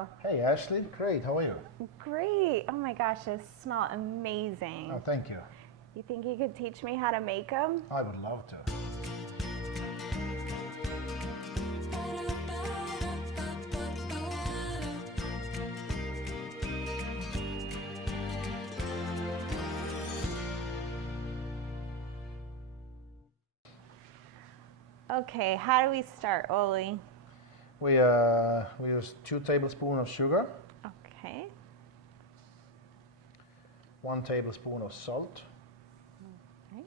you? Hey Ashley, great, how are you? Great. Oh my gosh, this smell amazing. Oh, thank you. You think you could teach me how to make them? I would love to. Okay, how do we start, Olle? We use 2 tablespoons of sugar, Okay. 1 tablespoon of salt, Right.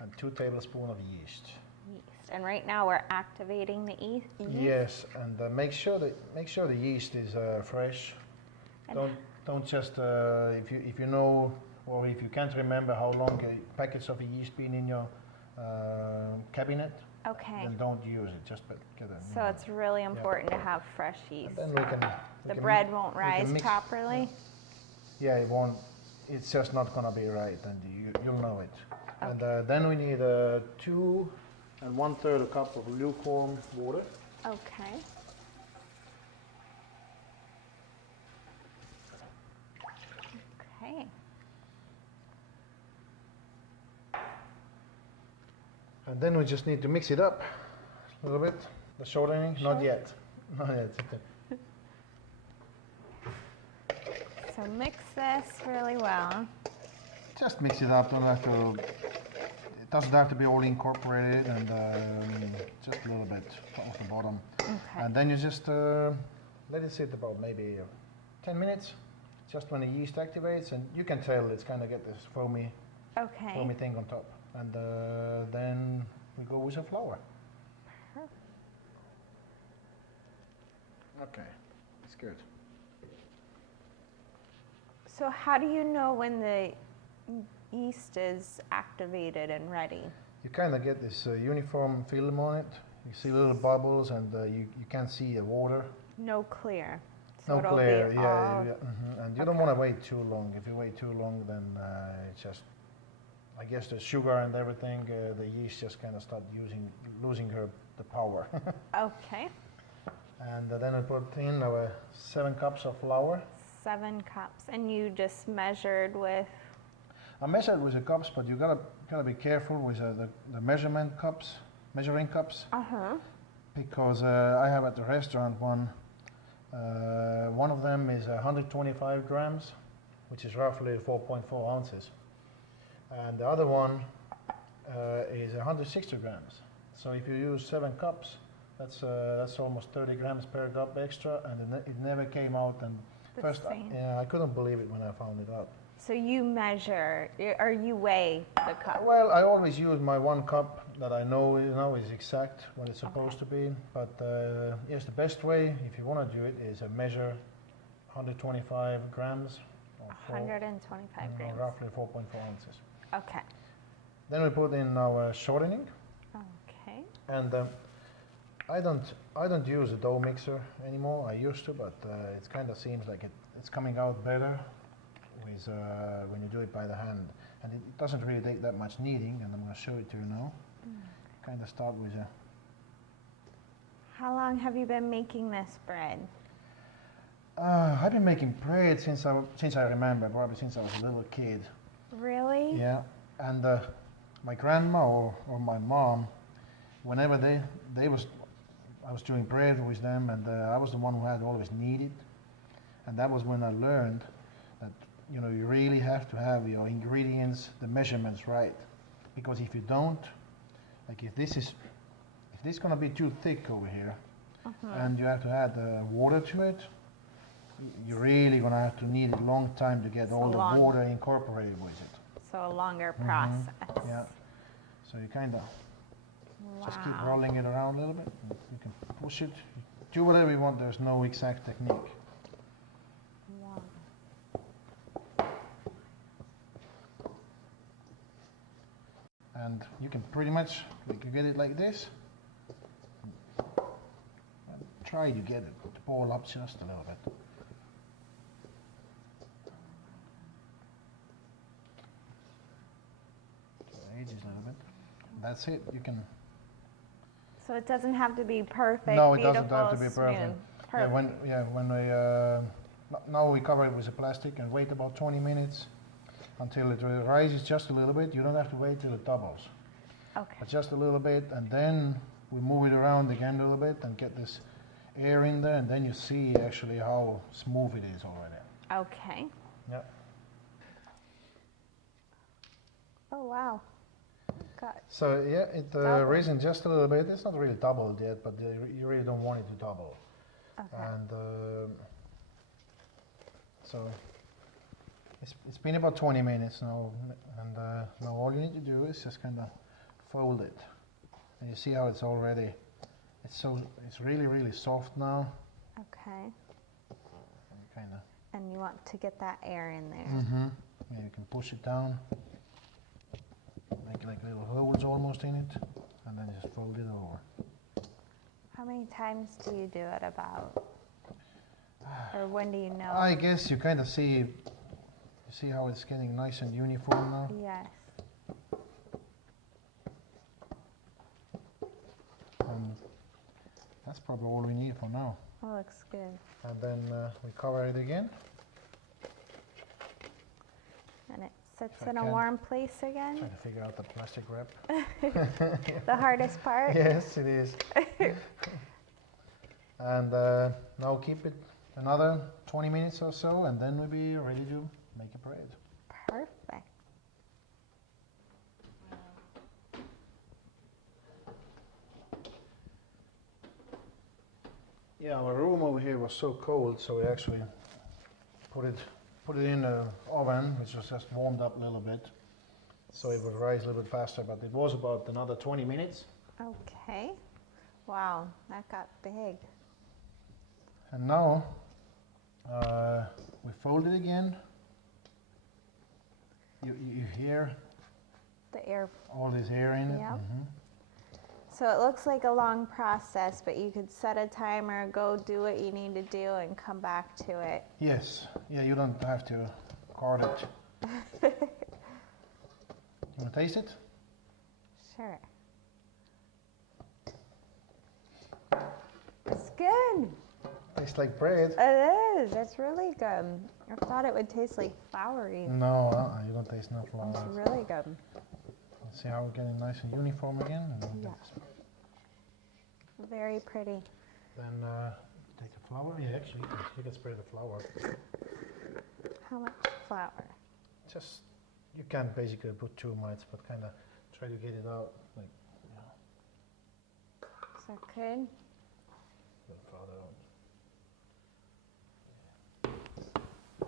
and 2 tablespoons of yeast. Yeast. And right now we're activating the yeast. Yes, and make sure the yeast is fresh. And Don't just if you know or if you can't remember how long packets of yeast been in your cabinet. Okay. Then don't use it. Just get it. So it's really important to have fresh yeast. And then The bread won't rise mix- properly. Yeah, it won't. It's just not gonna be right, and you'll know it. Okay. And then we need 2 1/3 a cup of lukewarm water. Okay. Okay. And then we just need to mix it up a little bit. The shortening, not Sure. yet. Not yet. So mix this really well. Just mix it up. Don't have to. It doesn't have to be all incorporated, and just a little bit off the bottom. Okay. And then you just let it sit about maybe 10 minutes. Just when the yeast activates, and you can tell it's kind of get this foamy Okay. thing on top. And then we go with the flour. Perfect. Okay, it's good. So how do you know when the yeast is activated and ready? You kind of get this uniform film on it. You see little bubbles, and you can't see the water. No clear. So No it'll clear, be yeah, all- yeah. And you don't want to wait too long. If you wait too long, then it's just, I guess the sugar and everything, the yeast just kind of start losing the power. Okay. And then I put in our 7 cups of flour. 7 cups. And you just measured with, I measured with the cups, but you gotta be careful with the measuring cups, because I have at the restaurant one. One of them is 125 grams, which is roughly 4.4 ounces, and the other one is 160 grams. So if you use 7 cups, that's almost 30 grams per cup extra, and it never came out. And The first, same. I couldn't believe it when I found it out. so you measure, or you weigh the cup. Well, I always use my 1 cup that I know is exact what it's supposed to be. But yes, the best way, if you want to do it, is measure 125 grams. Or 125 grams. roughly 4.4 ounces. Okay. Then we put in our shortening, Okay. and I don't use a dough mixer anymore. I used to, but it kind of seems like it's coming out better with when you do it by the hand, and it doesn't really take that much kneading. And I'm going to show it to you now. Kind of start with a. How long have you been making this bread? I've been making bread since I remember, probably since I was a little kid. Really? Yeah, and my grandma or my mom, whenever I was doing bread with them, and I was the one who had always kneaded, and that was when I learned that you really have to have your ingredients, the measurements right, because if you don't, like if this is gonna be too thick over here, and you have to add water to it, you're really gonna have to knead it a long time to get all the water incorporated with it. So a longer process. Yeah. So you kind of just keep rolling it around a little bit. You can push it. Do whatever you want. There's no exact technique. Wow. And you can pretty much get it like this. And try to get it to ball up just a little bit. Edges a little bit. That's it. You can. So it doesn't have to be perfect. No, it doesn't have to be beautiful, perfect. smooth. Yeah, Perfect. when we now we cover it with the plastic and wait about 20 minutes until it rises just a little bit. You don't have to wait till it doubles, Okay. but just a little bit, and then we move it around again a little bit and get this air in there, and then you see actually how smooth it is already. Okay. Yeah. Oh wow. Got So yeah, it Doubled. risen just a little bit. It's not really doubled yet, but you really don't want it to double. okay. And so it's been about 20 minutes now, and now all you need to do is just kind of fold it, and you see how it's already. It's really soft now. Okay. Kind of. And you want to get that air in there. Mm-hmm. Yeah, you can push it down, make like little holes almost in it, and then just fold it over. How many times do you do it about? Or when do you know? I guess you kind of see. You see how it's getting nice and uniform now. Yes. And that's probably all we need for now. That looks good. And then we cover it again. And it sits If I in a can. warm place again. Trying to figure out the plastic wrap. The hardest part. Yes, it is. And now keep it another 20 minutes or so, and then we'll be ready to make a bread. Perfect. Yeah, our room over here was so cold, so we actually put it in the oven, which was just warmed up a little bit, so it would rise a little bit faster. But it was about another 20 minutes. Okay. Wow, that got big. And now we fold it again. You hear The air. all this air in it. Yep. Mhm. So it looks like a long process, but you could set a timer, go do what you need to do, and come back to it. Yes. Yeah, you don't have to guard it. You want to taste it? Sure. It's good. Tastes like bread. It is. It's really good. I thought it would taste like floury. No, you don't taste no flour. It's really good. Let's see how we're getting nice and uniform again. And then Yeah. Very pretty. Then take the flour. Yeah, actually, you can spray the flour. How much flour? Just, you can't basically put too much, but kind of try to get it out like, Is that good? a little farther out.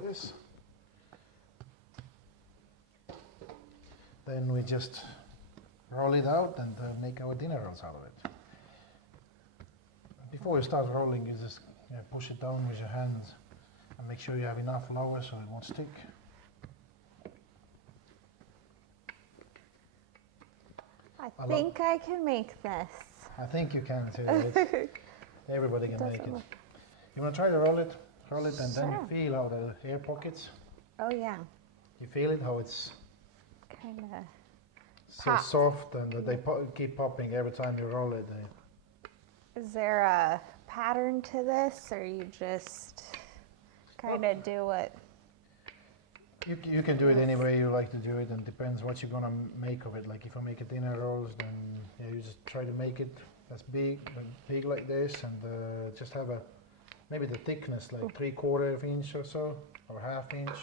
This. Then we just roll it out and make our dinner rolls out of it. Before you start rolling, you just push it down with your hands and make sure you have enough flour so it won't stick. I think I can make this. I think you can too. Everybody can make it. Doesn't You want to try to roll it, and then you Sure. feel how the air pockets. Oh yeah, You feel it, how it's kind of. so Pop. soft, and they keep popping every time you roll it. Is there a pattern to this, or you just kind of do what? You can do it any way you like to do it, and depends what you're gonna make of it. Like if I make a dinner rolls, then you just try to make it as big like this, and just have maybe the thickness like 3/4 inch or so, or 1/2 inch.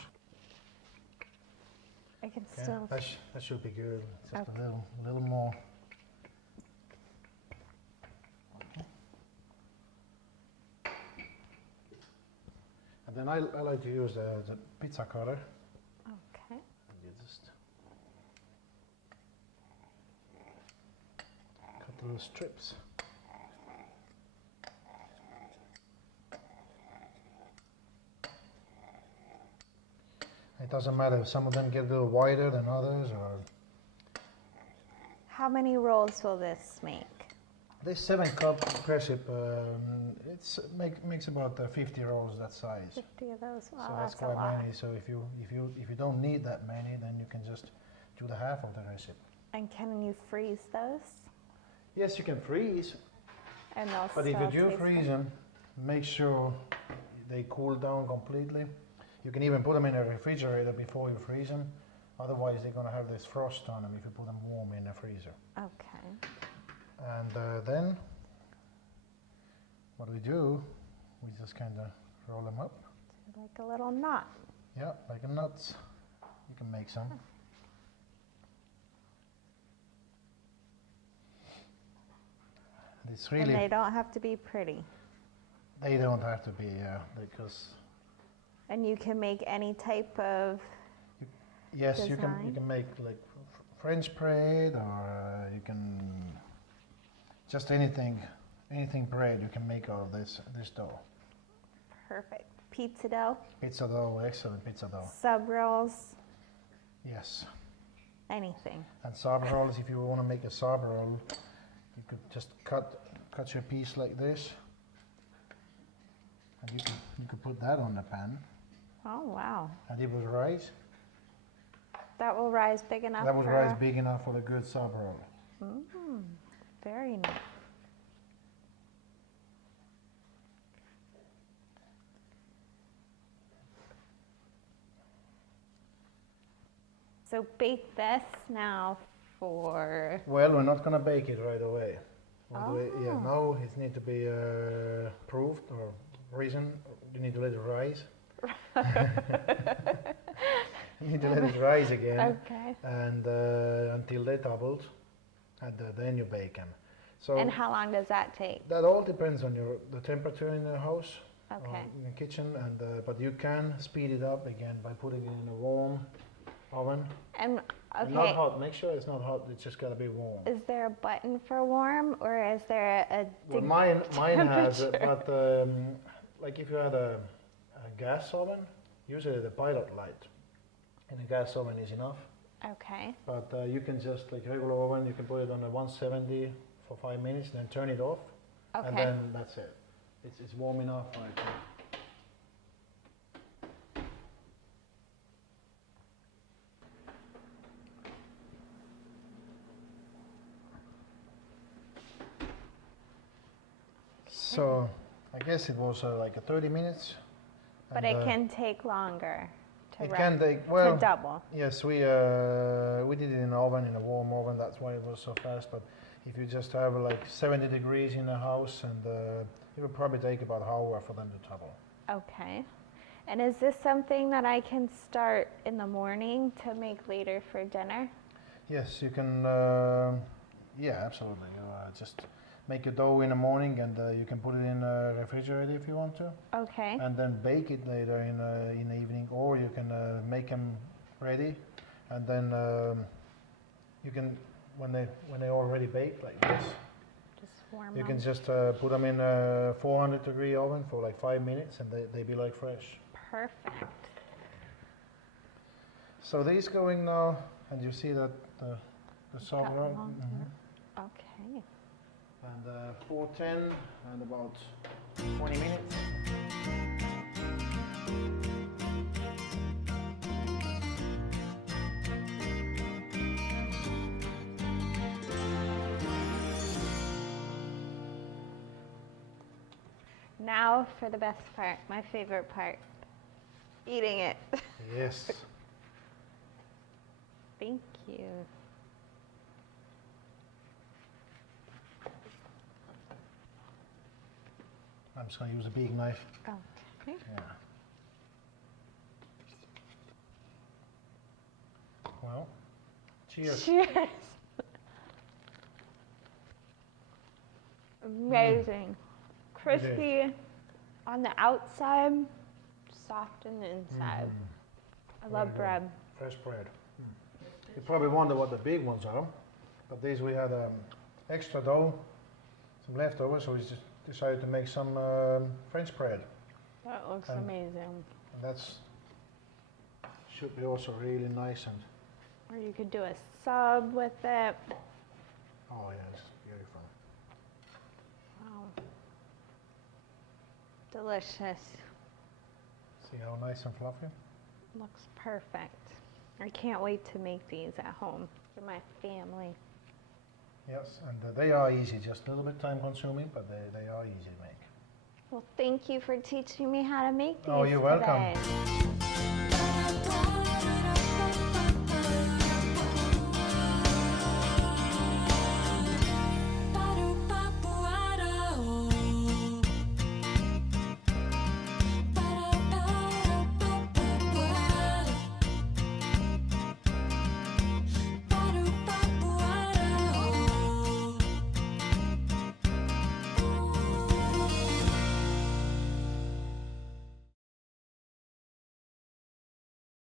I can Yeah, still. that should be good. Just Okay. a little more. And then I like to use the pizza cutter. Okay. And you just cut little strips. It doesn't matter if some of them get a little wider than others, or How many rolls will this make? this 7-cup recipe makes about 50 rolls that size. 50 of those. Wow, So that's that's a quite lot. many. So if you don't need that many, then you can just do the half of the recipe. And can you freeze those? Yes, you can freeze, And they'll but if still you do taste freeze good? them, make sure they cool down completely. You can even put them in a refrigerator before you freeze them. Otherwise, they're going to have this frost on them if you put them warm in the freezer. Okay. And then what we do, we just kind of roll them up. Like a little knot. Yeah, like a nuts. You can make some. It's really. And they don't have to be pretty. They don't have to be, because. And you can make any type of. Yes, design. you can make like French bread, or you can just anything bread you can make out of this dough. Perfect. Pizza dough. Pizza dough, excellent pizza dough. Sub rolls. Yes. Anything. And sub rolls, if you want to make a sub roll, you could just cut your piece like this, and you could put that on the pan. Oh wow. And it will rise. That will rise big enough. That would rise big enough for the good sub roll. Very nice. So bake this now for. Well, we're not gonna bake it right away. Yeah, Oh. no, it needs to be proofed or risen. You need to let it rise. You need to let it rise again, Okay. and until they doubled, and then you bake them. So And how long does that take? that all depends on the temperature in the house, or Okay. in the kitchen, and but you can speed it up again by putting it in a warm oven. And And not okay, hot. Make sure it's not hot. It's just gotta be warm. is there a button for warm, or is there a Well, dig- mine has it, temperature? but like if you had a gas oven, usually the pilot light in a gas oven is enough. Okay. But you can just, like regular oven, you can put it on a 170 for 5 minutes, then turn it off, and Okay. then that's it. It's warm enough. Right there. So I guess it was like a 30 minutes. But and, it can take longer to It ri- can take, to well, double. yes, we did it in an oven, in a warm oven, that's why it was so fast. But if you just have like 70 degrees in the house, and it will probably take about an hour for them to double. Okay. And is this something that I can start in the morning to make later for dinner? Yes, you can, yeah, absolutely. You just make a dough in the morning, and you can put it in a refrigerator if you want to, Okay. and then bake it later in the evening, or you can make them ready, and then you can, when they already baked like this, Just warm you them. can just put them in a 400-degree oven for like 5 minutes, and they be like fresh. Perfect. So these going now, and you see that the Got soft roll, long Okay. and 410, and about 20 minutes. Now for the best part, my favorite part, eating it. Yes. Thank you. I'm just going to use a big knife. Okay. Yeah. Well, cheers. Cheers. Amazing. Crispy on the outside, soft on the inside. I love Very bread. good. Fresh bread. You probably wonder what the big ones are, but these we had extra dough, some leftovers, so we just decided to make some French bread. That looks And- amazing. And that's should be also really nice, and Or you could do a sub with it. oh yeah, it's beautiful. Wow. Delicious. See how nice and fluffy? Looks perfect. I can't wait to make these at home for my family. Yes, and they are easy, just a little bit time consuming, but they are easy to make. Well, thank you for teaching me how to make these Oh, you're welcome. today.